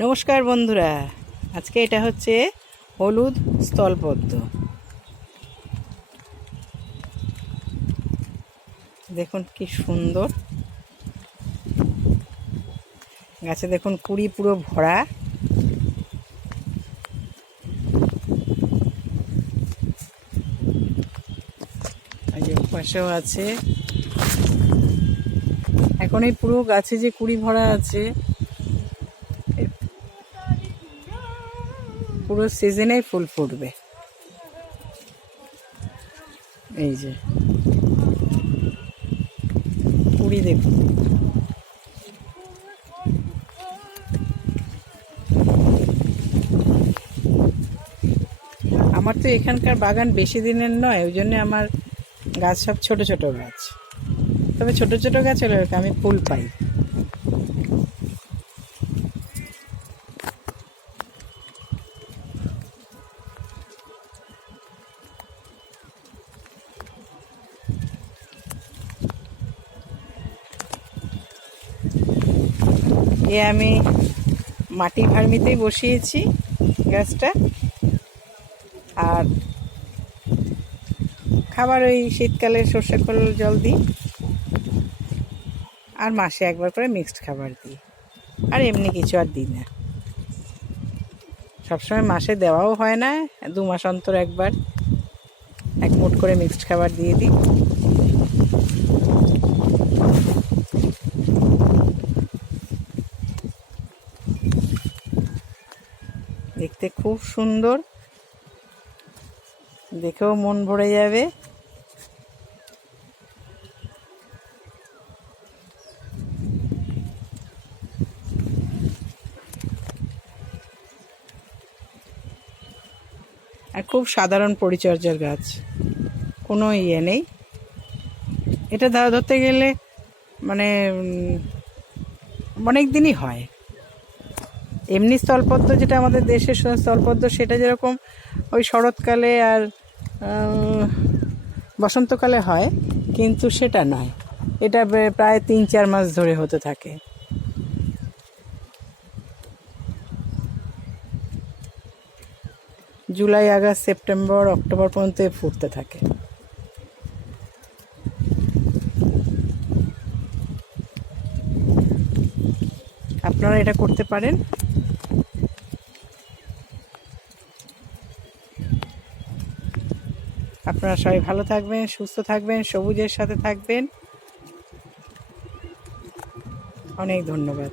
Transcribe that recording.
নমস্কার বন্ধুরা, আজকে এটা হচ্ছে হলুদ স্থলপদ্ম। দেখুন কি সুন্দর গাছে, দেখুন কুড়ি পুরো ভরা। পাশেও আছে। এখন এই পুরো গাছে যে কুড়ি ভরা আছে, পুরো সিজনে ফুল ফুটবে। এই যে কুড়ি দেখুন। আমার তো এখানকার বাগান বেশি দিনের নয়, ওই জন্য আমার গাছ সব ছোট ছোট গাছ। তবে ছোট ছোট গাছ হলে আমি ফুল পাই। আমি মাটি ভার্মিতেই বসিয়েছি গাছটা, আর খাবার ওই শীতকালে সর্ষে খোল জল দিই, আর মাসে একবার করে মিক্সড খাবার দিই। আর এমনি কিছু আর দিই না। সবসময় মাসে দেওয়াও হয় না, 2 মাস অন্তর একবার এক মুঠ করে মিক্সড খাবার দিয়ে দিই। দেখতে খুব সুন্দর, দেখেও মন ভরে যাবে। আর খুব সাধারণ পরিচর্যার গাছ, কোনো ইয়ে নেই। এটা ধরতে গেলে মানে অনেক দিনই হয়। এমনি স্থলপদ্ম যেটা আমাদের দেশের স্থলপদ্ম, সেটা যেরকম ওই শরৎকালে আর বসন্তকালে হয়, কিন্তু সেটা নয়। এটা প্রায় 3-4 মাস ধরে হতে থাকে। জুলাই, আগস্ট, সেপ্টেম্বর, অক্টোবর পর্যন্ত ফুটতে থাকে। আপনারা এটা করতে পারেন। আপনারা সবাই ভালো থাকবেন, সুস্থ থাকবেন, সবুজের সাথে থাকবেন। অনেক ধন্যবাদ।